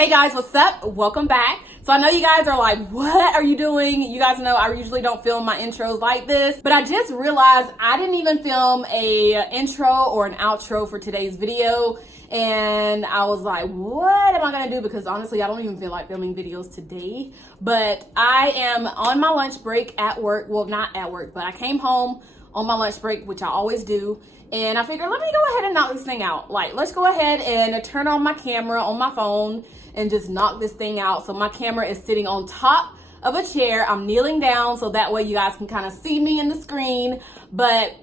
Hey guys, what's up? Welcome back. So I know you guys are like, what are you doing? You guys know I usually don't film my intros like this, but I just realized I didn't even film a intro or an outro for today's video. And I was like, what am I gonna do? Because honestly, I don't even feel like filming videos today. But I am on my lunch break at work. Well, not at work, but I came home on my lunch break, which I always do. And I figured, let me go ahead and knock this thing out. Like, let's go ahead and turn on my camera on my phone and just knock this thing out. So my camera is sitting on top of a chair. I'm kneeling down so that way you guys can kind of see me in the screen. But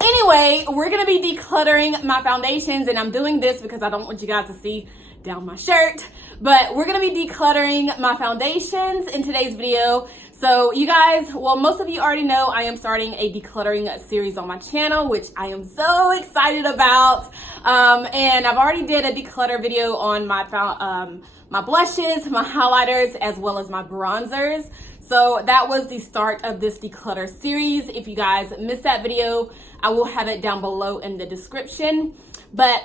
anyway, we're gonna be decluttering my foundations, and I'm doing this because I don't want you guys to see down my shirt. But we're gonna be decluttering my foundations in today's video. So you guys, well, most of you already know I am starting a decluttering series on my channel, which I am so excited about. And I've already did a declutter video on my my blushes, my highlighters, as well as my bronzers. So that was the start of this declutter series. If you guys missed that video, I will have it down below in the description. But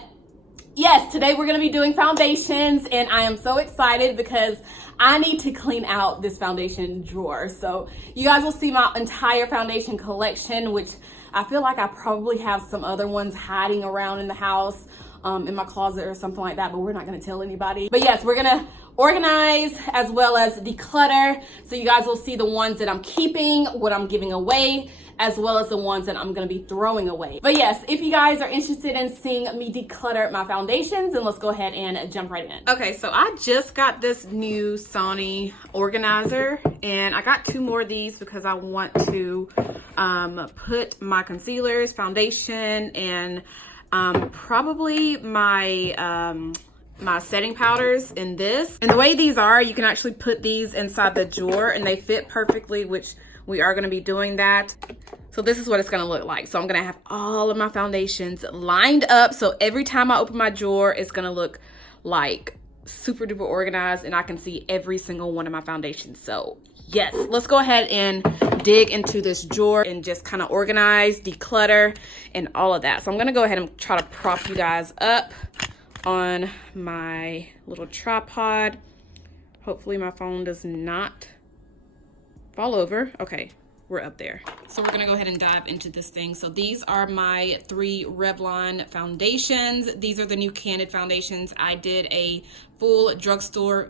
yes, today we're gonna be doing foundations, and I am so excited because I need to clean out this foundation drawer. So you guys will see my entire foundation collection, which I feel like I probably have some other ones hiding around in the house, in my closet or something like that, but we're not gonna tell anybody. But yes, we're gonna organize as well as declutter. So you guys will see the ones that I'm keeping, what I'm giving away, as well as the ones that I'm gonna be throwing away. But yes, if you guys are interested in seeing me declutter my foundations, then let's go ahead and jump right in. Okay, so I just got this new Sonny organizer, and I got 2 more of these because I want to put my concealers, foundation, and probably my my setting powders in this. And the way these are, you can actually put these inside the drawer and they fit perfectly, which we are going to be doing that. So this is what it's going to look like. So I'm going to have all of my foundations lined up, so every time I open my drawer, it's going to look like super duper organized and I can see every single one of my foundations. So yes, let's go ahead and dig into this drawer and just kind of organize, declutter, and all of that. So I'm going to go ahead and try to prop you guys up on my little tripod. Hopefully my phone does not fall over. Okay, we're up there. So we're gonna go ahead and dive into this thing. So these are my 3 Revlon foundations. These are the new Candid foundations. I did a full drugstore,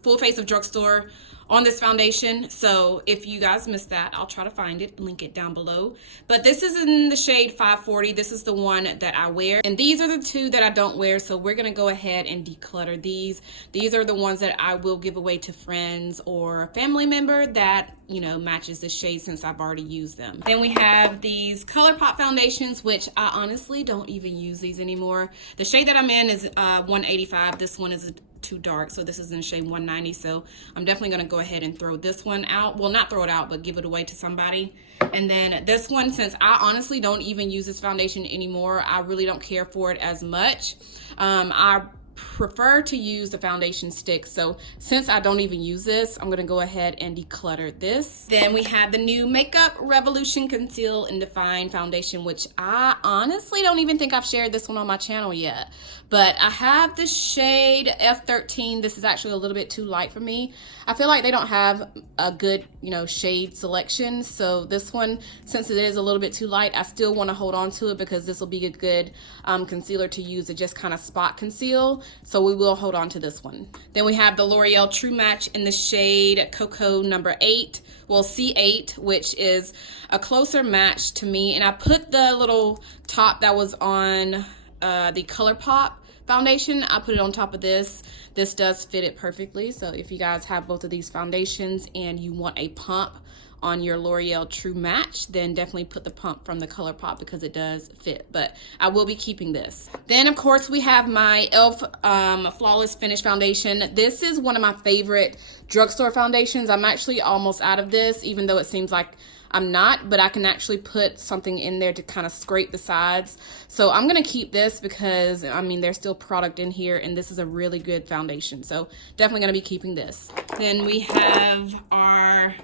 full face of drugstore on this foundation. So if you guys missed that, I'll try to find it, link it down below. But this is in the shade 540. This is the one that I wear. And these are the 2 that I don't wear. So we're gonna go ahead and declutter these. These are the ones that I will give away to friends or a family member that, you know, matches this shade since I've already used them. Then we have these Colourpop foundations, which I honestly don't even use these anymore. The shade that I'm in is 185. This one is too dark, so this is in shade 190. So I'm definitely going to go ahead and throw this one out. Well, not throw it out, but give it away to somebody. And then this one, since I honestly don't even use this foundation anymore, I really don't care for it as much. I prefer to use the foundation stick. So since I don't even use this, I'm gonna go ahead and declutter this. Then we have the new Makeup Revolution Conceal and Define foundation, which I honestly don't even think I've shared this one on my channel yet. But I have the shade F13. This is actually a little bit too light for me. I feel like they don't have a good, you know, shade selection. So this one, since it is a little bit too light, I still want to hold on to it because this will be a good concealer to use to just kind of spot conceal. So we will hold on to this one. Then we have the L'Oreal True Match in the shade Cocoa number 8. Well, C8, which is a closer match to me. And I put the little top that was on the Colourpop foundation. I put it on top of this. This does fit it perfectly. So if you guys have both of these foundations and you want a pump on your L'Oreal True Match, then definitely put the pump from the Colourpop because it does fit. But I will be keeping this. Then of course we have my e.l.f. Flawless Finish foundation. This is one of my favorite drugstore foundations. I'm actually almost out of this, even though it seems like I'm not, but I can actually put something in there to kind of scrape the sides. So I'm gonna keep this because, I mean, there's still product in here and this is a really good foundation. So definitely gonna be keeping this. Then we have our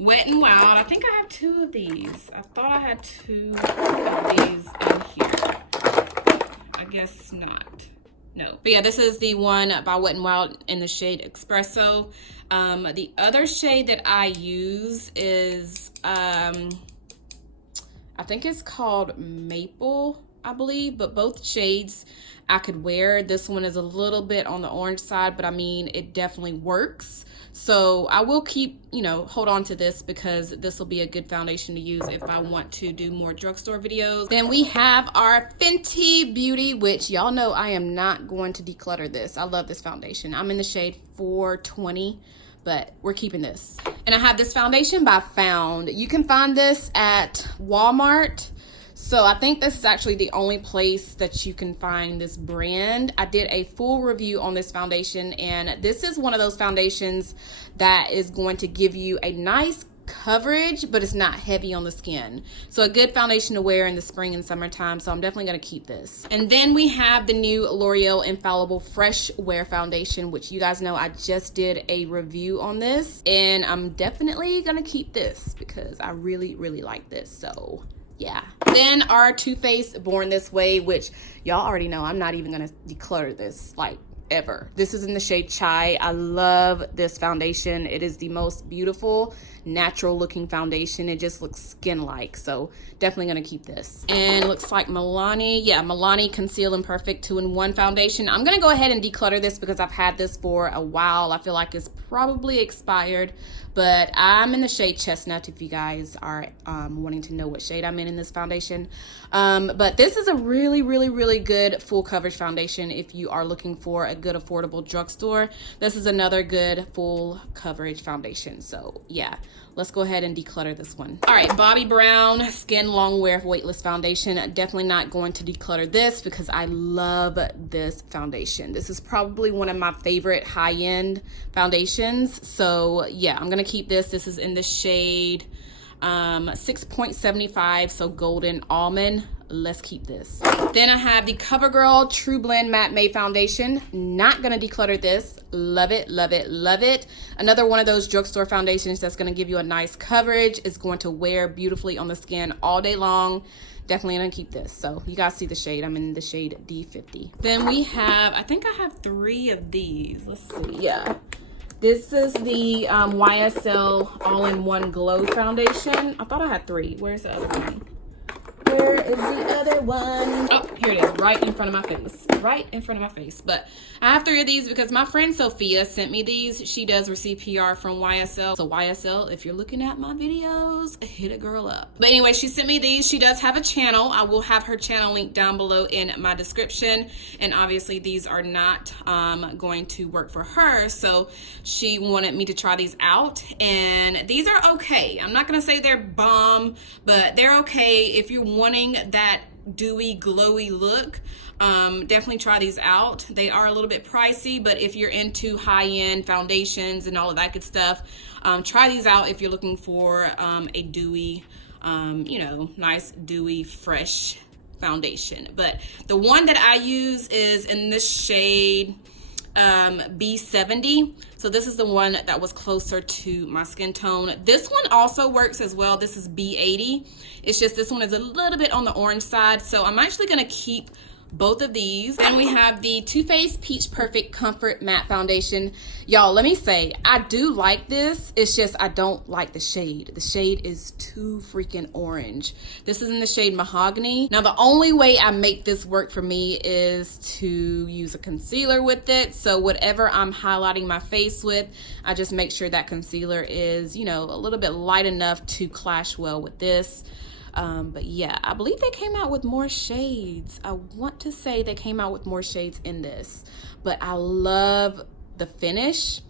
Wet n Wild. I think I have 2 of these. I thought I had 2 of these in here. I guess not. No. But yeah, this is the one by Wet n Wild in the shade Espresso. The other shade that I use is, I think it's called Maple, I believe, but both shades I could wear. This one is a little bit on the orange side, but I mean, it definitely works. So I will keep, you know, hold on to this because this will be a good foundation to use if I want to do more drugstore videos. Then we have our Fenty Beauty, which y'all know I am not going to declutter this. I love this foundation. I'm in the shade 420, but we're keeping this. And I have this foundation by Found. You can find this at Walmart. So I think this is actually the only place that you can find this brand. I did a full review on this foundation, and this is one of those foundations that is going to give you a nice coverage, but it's not heavy on the skin. So a good foundation to wear in the spring and summertime. So I'm definitely going to keep this. And then we have the new L'Oreal Infallible Fresh Wear Foundation, which you guys know I just did a review on this, and I'm definitely going to keep this because I really, really like this. So yeah. Then our Too Faced Born This Way, which y'all already know I'm not even gonna declutter this like ever. This is in the shade Chai. I love this foundation. It is the most beautiful natural looking foundation. It just looks skin-like, so definitely gonna keep this. And it looks like Milani, yeah, Milani Conceal Imperfect 2-in-1 foundation. I'm gonna go ahead and declutter this because I've had this for a while. I feel like it's probably expired, but I'm in the shade Chestnut if you guys are wanting to know what shade I'm in this foundation. But this is a really, really, really good full coverage foundation if you are looking for a good affordable drugstore. This is another good full coverage foundation. So yeah, let's go ahead and declutter this one. All right, Bobbi Brown Skin Long Wear Weightless Foundation. Definitely not going to declutter this because I love this foundation. This is probably one of my favorite high-end foundations. So yeah, I'm gonna keep this. This is in the shade 6.75, so Golden Almond. Let's keep this. Then I have the CoverGirl True Blend Matte Made Foundation. Not gonna declutter this. Love it, love it, love it. Another one of those drugstore foundations that's gonna give you a nice coverage. It's going to wear beautifully on the skin all day long. Definitely gonna keep this. So you guys see the shade. I'm in the shade D50. Then we have, I think I have 3 of these. Let's see, yeah. This is the YSL All-in-One Glow Foundation. I thought I had 3. Where's the other one? Where is the other one? Oh, here it is, right in front of my face. Right in front of my face. But I have 3 of these because my friend Sophia sent me these. She does receive PR from YSL. So YSL, if you're looking at my videos, hit a girl up. But anyway, she sent me these. She does have a channel. I will have her channel linked down below in my description. And obviously these are not going to work for her. So she wanted me to try these out. And these are okay. I'm not going to say they're bomb, but they're okay if you're wanting that dewy glowy look. Definitely try these out. They are a little bit pricey, but if you're into high-end foundations and all of that good stuff, try these out if you're looking for a dewy, you know, nice dewy fresh foundation. But the one that I use is in this shade B70. So this is the one that was closer to my skin tone. This one also works as well. This is B80. It's just this one is a little bit on the orange side. So I'm actually gonna keep both of these. Then we have the Too Faced Peach Perfect Comfort Matte Foundation. Y'all, let me say, I do like this. It's just I don't like the shade. The shade is too freaking orange. This is in the shade Mahogany. Now, the only way I make this work for me is to use a concealer with it. So whatever I'm highlighting my face with, I just make sure that concealer is, you know, a little bit light enough to clash well with this. But yeah, I believe they came out with more shades. I want to say they came out with more shades in this, but I love the finish.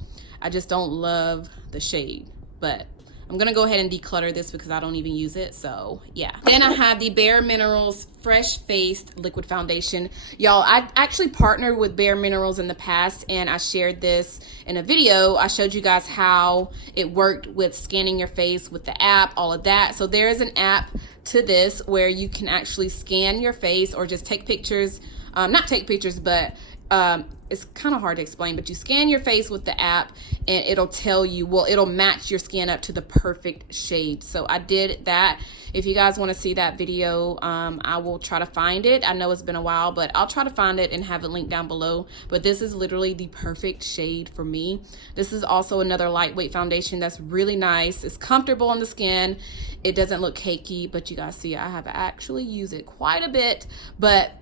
I just don't love the shade, but I'm gonna go ahead and declutter this because I don't even use it, so yeah. Then I have the Bare Minerals Fresh Faced Liquid Foundation. Y'all, I actually partnered with Bare Minerals in the past, and I shared this in a video. I showed you guys how it worked with scanning your face with the app, all of that. So there is an app to this where you can actually scan your face or just take pictures, not take pictures, but it's kind of hard to explain, but you scan your face with the app and it'll tell you, well, it'll match your skin up to the perfect shade. So I did that. If you guys want to see that video, I will try to find it. I know it's been a while, but I'll try to find it and have it linked down below. But this is literally the perfect shade for me. This is also another lightweight foundation that's really nice. It's comfortable on the skin. It doesn't look cakey, but you guys see I have actually used it quite a bit. But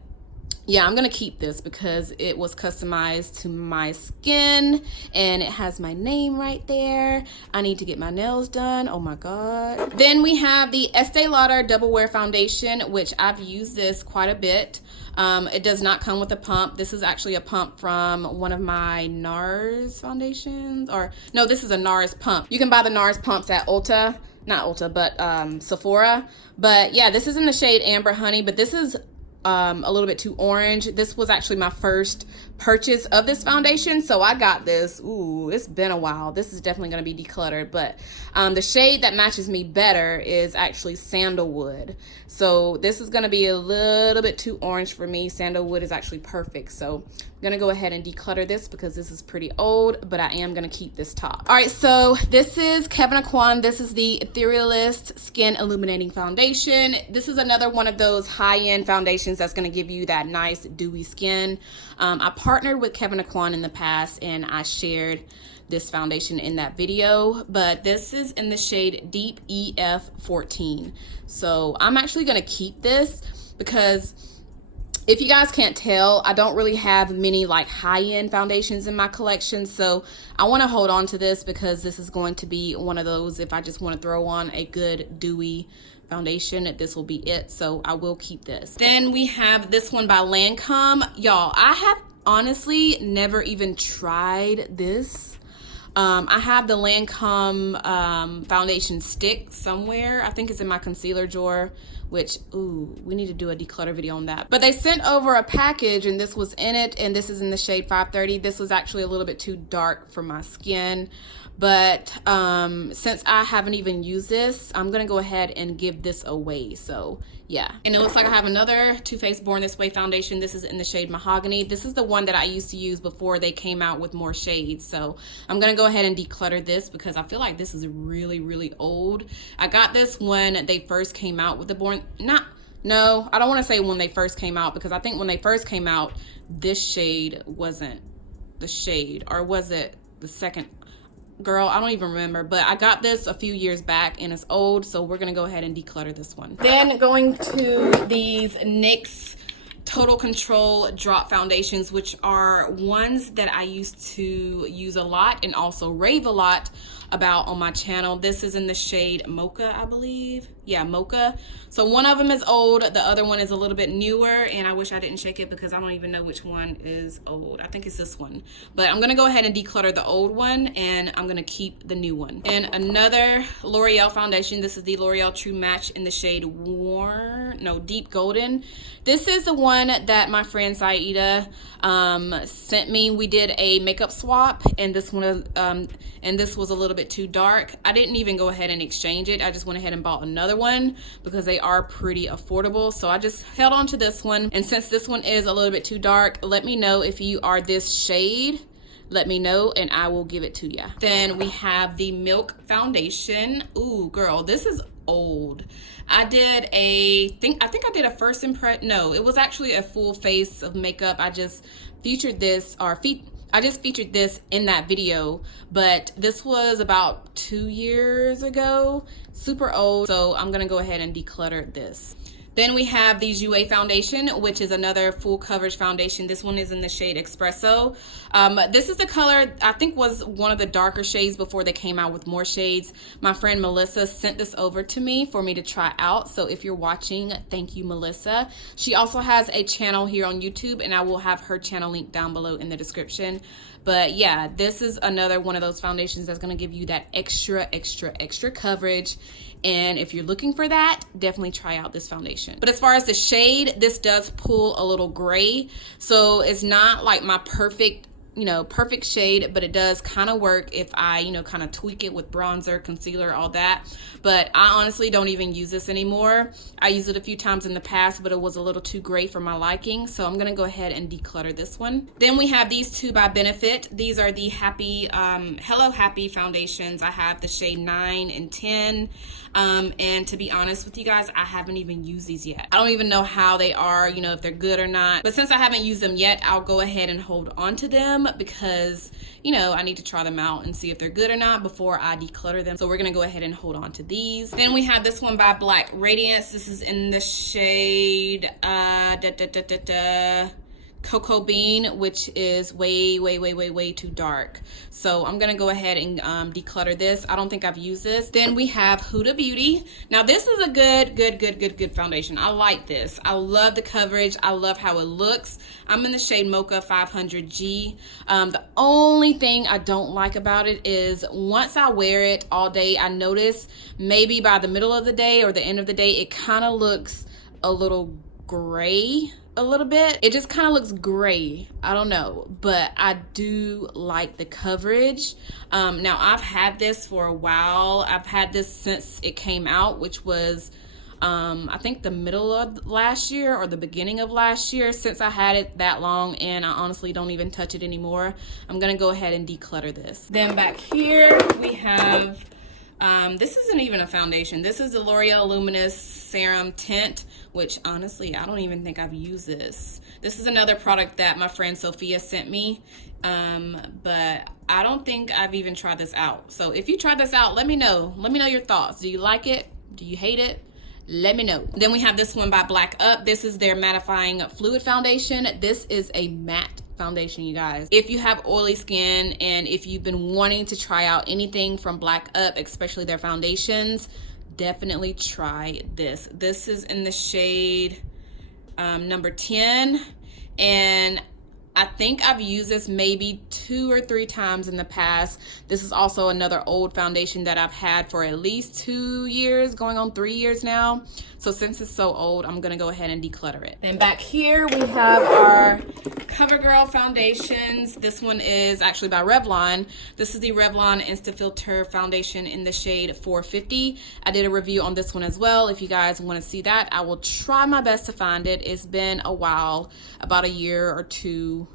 yeah, I'm gonna keep this because it was customized to my skin and it has my name right there. I need to get my nails done. Oh my God. Then we have the Estee Lauder Double Wear Foundation, which I've used this quite a bit. It does not come with a pump. This is actually a pump from one of my NARS foundations, or no, this is a NARS pump. You can buy the NARS pumps at Ulta, not Ulta, but Sephora. But yeah, this is in the shade Amber Honey, but this is a little bit too orange. This was actually my first purchase of this foundation, so I got this. Ooh, it's been a while. This is definitely going to be decluttered, but the shade that matches me better is actually Sandalwood. So this is going to be a little bit too orange for me. Sandalwood is actually perfect, so I'm going to go ahead and declutter this because this is pretty old, but I am going to keep this top. All right, so this is Kevyn Aucoin. This is the Etherealist Skin Illuminating Foundation. This is another one of those high-end foundations that's going to give you that nice dewy skin. I partnered with Kevyn Aucoin in the past and I shared this foundation in that video, but this is in the shade Deep EF14. So I'm actually going to keep this because if you guys can't tell, I don't really have many like high-end foundations in my collection, so I want to hold on to this because this is going to be one of those, if I just want to throw on a good dewy foundation, this will be it. So I will keep this. Then we have this one by Lancome. Y'all, I have honestly never even tried this. I have the Lancome foundation stick somewhere. I think it's in my concealer drawer, which, ooh, we need to do a declutter video on that. But they sent over a package and this was in it, and this is in the shade 530. This was actually a little bit too dark for my skin. But since I haven't even used this, I'm gonna go ahead and give this away. So yeah, and it looks like I have another Too Faced Born This Way foundation. This is in the shade Mahogany. This is the one that I used to use before they came out with more shades. So I'm gonna go ahead and declutter this because I feel like this is really, really old. I got this when they first came out with the no, I don't want to say when they first came out, because I think when they first came out, this shade wasn't the shade, or was it the second? Girl, I don't even remember, but I got this a few years back and it's old, so we're gonna go ahead and declutter this one. Then going to these NYX Total Control Drop Foundations, which are ones that I used to use a lot and also rave a lot about on my channel. This is in the shade Mocha, I believe. Yeah, Mocha. So one of them is old, the other one is a little bit newer, and I wish I didn't shake it because I don't even know which one is old. I think it's this one. But I'm gonna go ahead and declutter the old one and I'm gonna keep the new one. And another L'Oreal foundation. This is the L'Oreal True Match in the shade Deep Golden. This is the one that my friend Saida sent me. We did a makeup swap, and this one was a little bit too dark. I didn't even go ahead and exchange it. I just went ahead and bought another one because they are pretty affordable. So I just held on to this one. And since this one is a little bit too dark, let me know if you are this shade. Let me know and I will give it to you. Then we have the Milk Foundation. Ooh, girl, this is old. I think I did a first impression. No, it was actually a full face of makeup. I just featured this, I just featured this in that video, but this was about 2 years ago, super old. So I'm gonna go ahead and declutter this. Then we have the Jouer foundation, which is another full coverage foundation. This one is in the shade Espresso. This is the color, I think was one of the darker shades before they came out with more shades. My friend Melissa sent this over to me for me to try out. So if you're watching, thank you, Melissa. She also has a channel here on YouTube, and I will have her channel linked down below in the description. But yeah, this is another one of those foundations that's gonna give you that extra coverage. And if you're looking for that, definitely try out this foundation. But as far as the shade, this does pull a little gray. So it's not like my perfect you know, perfect shade, but it does kind of work if I, you know, kind of tweak it with bronzer, concealer, all that. But I honestly don't even use this anymore. I used it a few times in the past, but it was a little too gray for my liking. So I'm gonna go ahead and declutter this one. Then we have these two by Benefit. These are the Happy, Hello Happy foundations. I have the shade 9 and 10. And to be honest with you guys, I haven't even used these yet. I don't even know how they are, you know, if they're good or not. But since I haven't used them yet, I'll go ahead and hold on to them because, you know, I need to try them out and see if they're good or not before I declutter them. So we're gonna go ahead and hold on to these. Then we have this one by Black Radiance. This is in the shade Cocoa Bean, which is way too dark. So I'm gonna go ahead and declutter this. I don't think I've used this. Then we have Huda Beauty. Now this is a good foundation. I like this. I love the coverage. I love how it looks. I'm in the shade Mocha 500G. The only thing I don't like about it is once I wear it all day, I notice maybe by the middle of the day or the end of the day, it kind of looks a little gray. A little bit. It just kind of looks gray. I don't know, but I do like the coverage. Now I've had this for a while. I've had this since it came out, which was I think the middle of last year or the beginning of last year. Since I had it that long, and I honestly don't even touch it anymore. I'm gonna go ahead and declutter this. Then back here we have this isn't even a foundation. This is the L'Oreal Luminous Serum Tint, which honestly, I don't even think I've used this. This is another product that my friend Sophia sent me, but I don't think I've even tried this out. So if you tried this out, let me know. Let me know your thoughts. Do you like it? Do you hate it? Let me know. Then we have this one by Black Up. This is their mattifying fluid foundation. This is a matte foundation, you guys. If you have oily skin and if you've been wanting to try out anything from Black Up, especially their foundations, definitely try this. This is in the shade number 10, and I think I've used this maybe 2 or 3 times in the past. This is also another old foundation that I've had for at least 2 years, going on 3 years now. So since it's so old, I'm gonna go ahead and declutter it. And back here we have our CoverGirl foundations. This one is actually by Revlon. This is the Revlon Instafilter foundation in the shade 450. I did a review on this one as well. If you guys wanna see that, I will try my best to find it. It's been a while, about a year or 2,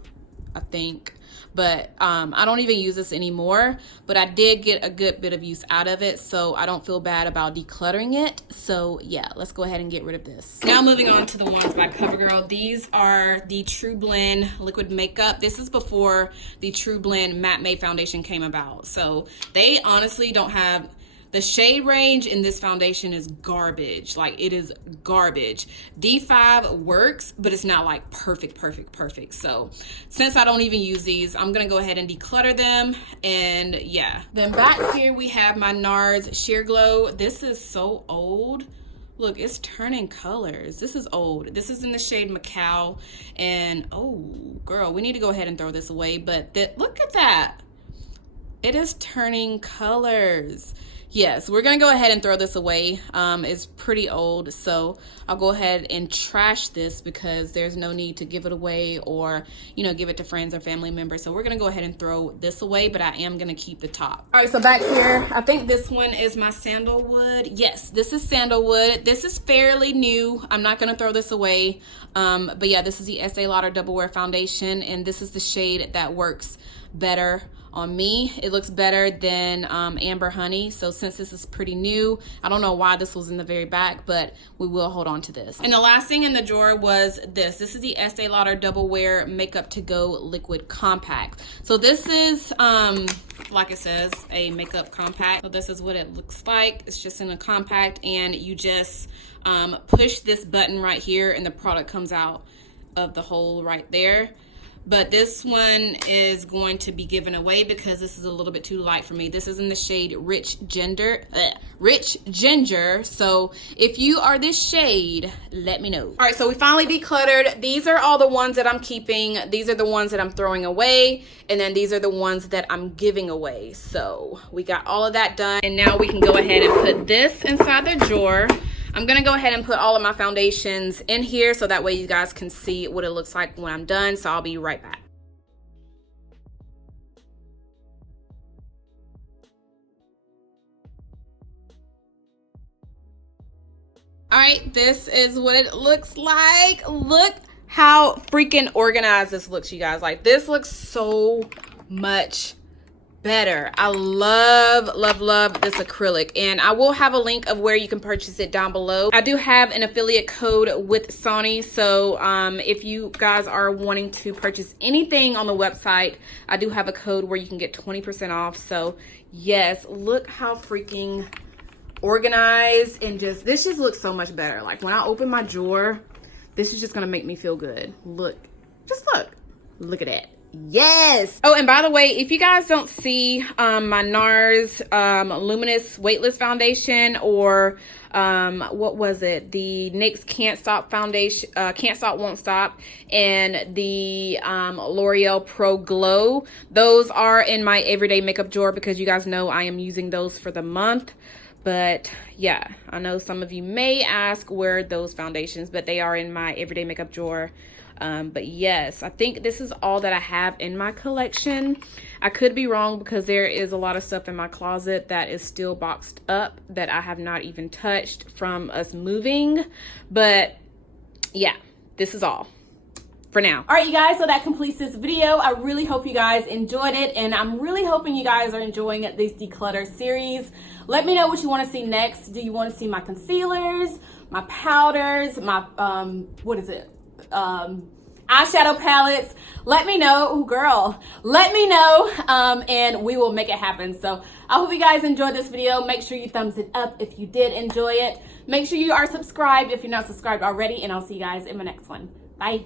I think, but I don't even use this anymore, but I did get a good bit of use out of it, so I don't feel bad about decluttering it. So yeah, let's go ahead and get rid of this. Now moving on to the ones by CoverGirl. These are the True Blend liquid makeup. This is before the True Blend matte made foundation came about, so they honestly don't have. The shade range in this foundation is garbage. Like, it is garbage. D5 works, but it's not like perfect. So since I don't even use these, I'm gonna go ahead and declutter them, and yeah. Then back here we have my NARS Sheer Glow. This is so old. Look, it's turning colors. This is old. This is in the shade Macao, and oh girl, we need to go ahead and throw this away, but look at that. It is turning colors. Yes, we're gonna go ahead and throw this away. It's pretty old, so I'll go ahead and trash this because there's no need to give it away or, you know, give it to friends or family members. So we're gonna go ahead and throw this away, but I am gonna keep the top. All right, so back here, I think this one is my Sandalwood. Yes, this is Sandalwood. This is fairly new. I'm not gonna throw this away. But yeah, this is the Estee Lauder Double Wear Foundation, and this is the shade that works better on me. It looks better than Amber Honey. So since this is pretty new, I don't know why this was in the very back, but we will hold on to this. And the last thing in the drawer was this. This is the Estee Lauder Double Wear Makeup To Go Liquid Compact. So this is, like it says, a makeup compact. So this is what it looks like. It's just in a compact, and you just push this button right here and the product comes out of the hole right there. But this one is going to be given away because this is a little bit too light for me. This is in the shade Rich Ginger. So if you are this shade, let me know. All right, so we finally decluttered. These are all the ones that I'm keeping. These are the ones that I'm throwing away. And then these are the ones that I'm giving away. So we got all of that done. And now we can go ahead and put this inside the drawer. I'm gonna go ahead and put all of my foundations in here so that way you guys can see what it looks like when I'm done. So I'll be right back. All right, this is what it looks like. Look how freaking organized this looks, you guys. Like, this looks so much better. I love this acrylic, and I will have a link of where you can purchase it down below. I do have an affiliate code with Sonny, so if you guys are wanting to purchase anything on the website, I do have a code where you can get 20% off. So yes, look how freaking organized, and this just looks so much better. Like, when I open my drawer, this is just gonna make me feel good. Look, just look at that. Yes. Oh, and by the way, if you guys don't see my NARS Luminous Weightless Foundation, or what was it, the NYX Can't Stop Foundation, Can't Stop Won't Stop, and the L'Oreal Pro Glow, those are in my everyday makeup drawer, because you guys know I am using those for the month. But yeah, I know some of you may ask where are those foundations, but they are in my everyday makeup drawer. But yes, I think this is all that I have in my collection. I could be wrong, because there is a lot of stuff in my closet that is still boxed up that I have not even touched from us moving. But yeah, this is all for now. All right, you guys, so that completes this video. I really hope you guys enjoyed it, and I'm really hoping you guys are enjoying this declutter series. Let me know what you want to see next. Do you want to see my concealers, my powders, my eyeshadow palettes? Let me know. Ooh, girl, let me know, and we will make it happen. So I hope you guys enjoyed this video. Make sure you thumbs it up if you did enjoy it. Make sure you are subscribed if you're not subscribed already, and I'll see you guys in my next one. Bye.